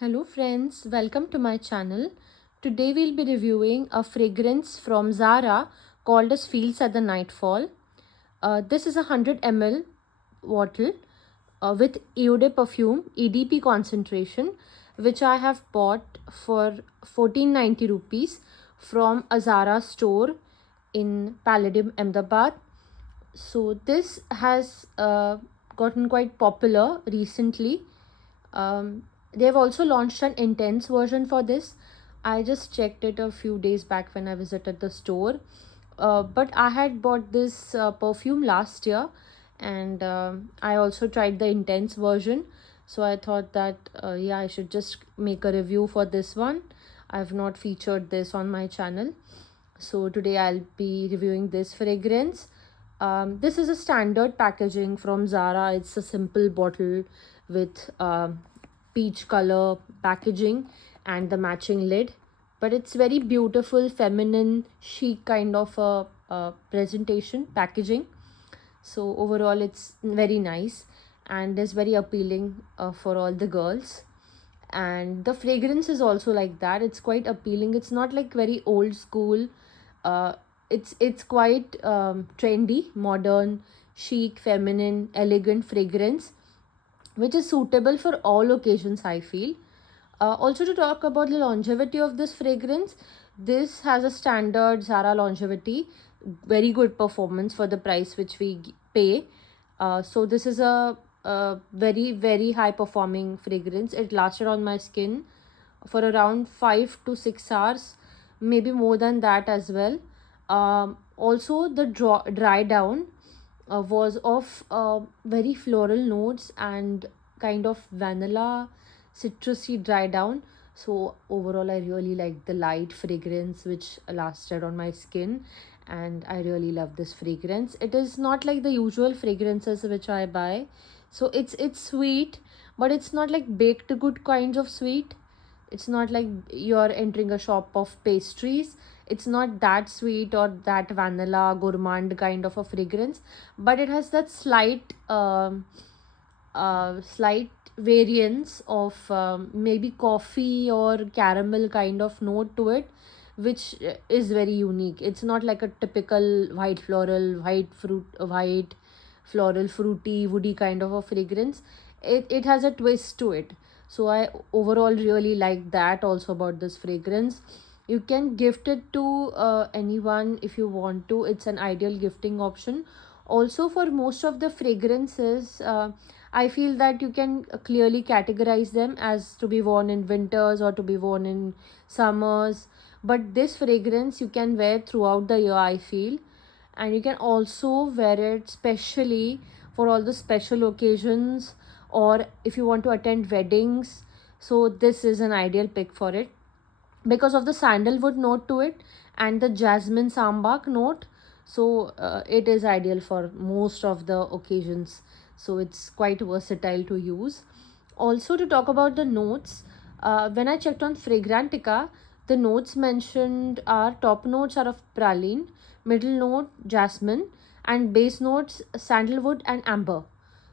Hello friends, welcome to my channel. Today we'll be reviewing a fragrance from Zara called as Fields at the Nightfall. This is a 100 ml bottle with Eau de Perfume EDP concentration, which I have bought for 1490 rupees from a Zara store in Palladium, Ahmedabad. So this has gotten quite popular recently. They've also launched an intense version for this. I just checked it a few days back when I visited the store. But I had bought this perfume last year, and I also tried the intense version. So I thought that yeah, I should just make a review for this one. I've not featured this on my channel. So today I'll be reviewing this fragrance. This is a standard packaging from Zara. It's a simple bottle with peach color packaging and the matching lid, but it's very beautiful, feminine, chic kind of a presentation packaging. So overall it's very nice and is very appealing for all the girls. And the fragrance is also like that. It's quite appealing. It's not like very old school. uh it's quite trendy, modern, chic, feminine, elegant fragrance, which is suitable for all occasions, I feel. Also, to talk about the longevity of this fragrance, this has a standard Zara longevity, very good performance for the price which we pay. So this is a very high performing fragrance. It lasted on my skin for around 5 to 6 hours, maybe more than that as well. Also, the dry down was of very floral notes and kind of vanilla citrusy dry down. So overall I really like the light fragrance which lasted on my skin, and I really love this fragrance. It is not like the usual fragrances which I buy. So it's sweet, but it's not like baked good kinds of sweet. It's not like you're entering a shop of pastries. It's not that sweet or that vanilla gourmand kind of a fragrance, but it has that slight variance of maybe coffee or caramel kind of note to it, which is very unique. It's not like a typical white floral, white floral, fruity, woody kind of a fragrance. It has a twist to it. So I overall really like that also about this fragrance. You can gift it to anyone if you want to. It's an ideal gifting option. Also, for most of the fragrances, I feel that you can clearly categorize them as to be worn in winters or to be worn in summers, but this fragrance you can wear throughout the year, I feel. And you can also wear it specially for all the special occasions, or if you want to attend weddings. So this is an ideal pick for it because of the sandalwood note to it and the jasmine sambac note. So it is ideal for most of the occasions. So it's quite versatile to use. Also, to talk about the notes, when I checked on Fragrantica, the notes mentioned are top notes are of praline, middle note jasmine, and base notes sandalwood and amber.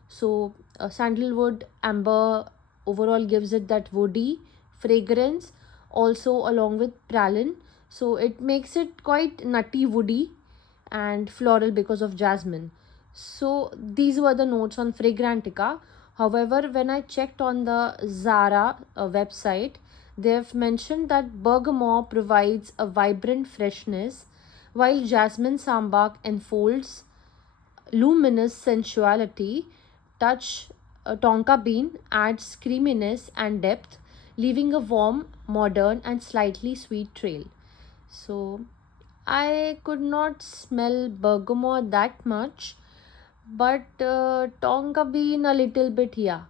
So sandalwood, amber overall gives it that woody fragrance, also along with praline. So it makes it quite nutty, woody, and floral because of jasmine. So these were the notes on Fragrantica. However, when I checked on the Zara website, they've mentioned that bergamot provides a vibrant freshness, while jasmine sambac enfolds luminous sensuality. Touch tonka bean adds creaminess and depth, leaving a warm, modern, and slightly sweet trail. So I could not smell bergamot that much, but tonka bean a little bit, yeah.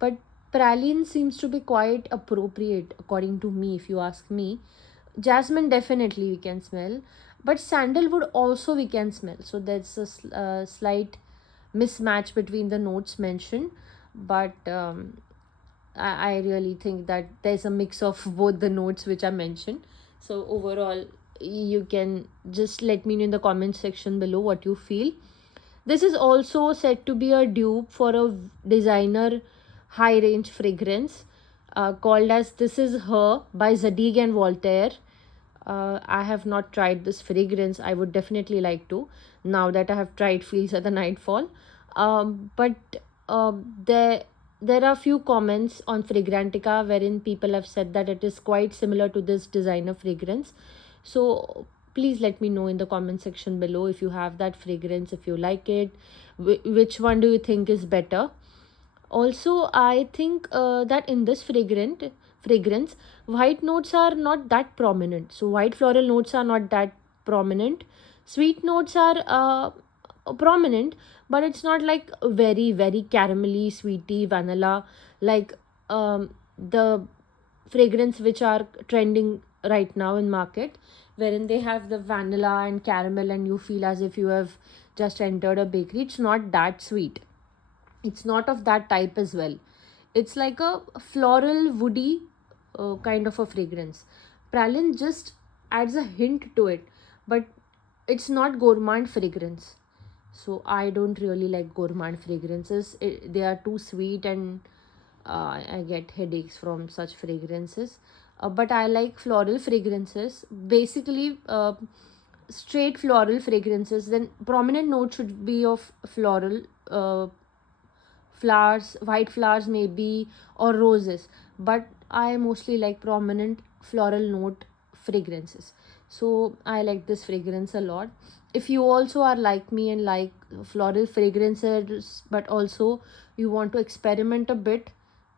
But praline seems to be quite appropriate according to me, if you ask me. Jasmine definitely we can smell, but sandalwood also we can smell. So there's a slight mismatch between the notes mentioned, but I really think that there's a mix of both the notes which are mentioned. So overall, you can just let me know in the comment section below what you feel. This is also said to be a dupe for a designer high range fragrance. called as This Is Her by Zadig and Voltaire. I have not tried this fragrance. I would definitely like to, now that I have tried Fields at the Nightfall. But there are few comments on Fragrantica wherein people have said that it is quite similar to this designer fragrance. So please let me know in the comment section below if you have that fragrance, if you like it, which one do you think is better. Also, I think that in this fragrance, white notes are not that prominent. So white floral notes are not that prominent. Sweet notes are prominent, but it's not like very very caramelly, sweety, vanilla, like the fragrance which are trending right now in market, wherein they have the vanilla and caramel and you feel as if you have just entered a bakery. It's not that sweet, it's not of that type as well. It's like a floral woody kind of a fragrance. Pralin just adds a hint to it, but it's not gourmand fragrance. So I don't really like gourmand fragrances. They are too sweet, and I get headaches from such fragrances. But I like floral fragrances, basically straight floral fragrances. Then prominent note should be of floral, flowers, white flowers maybe, or roses. But I mostly like prominent floral note fragrances. So I like this fragrance a lot. If you also are like me and like floral fragrances, but also you want to experiment a bit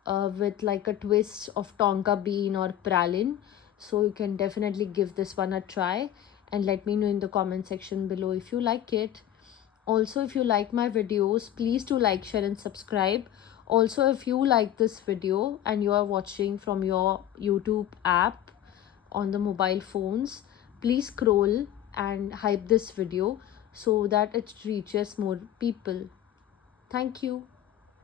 with like a twist of tonka bean or pralin, so you can definitely give this one a try and let me know in the comment section below if you like it. Also, if you like my videos, please do like, share and subscribe. Also, if you like this video and you are watching from your YouTube app on the mobile phones, please scroll and hype this video so that it reaches more people. Thank you.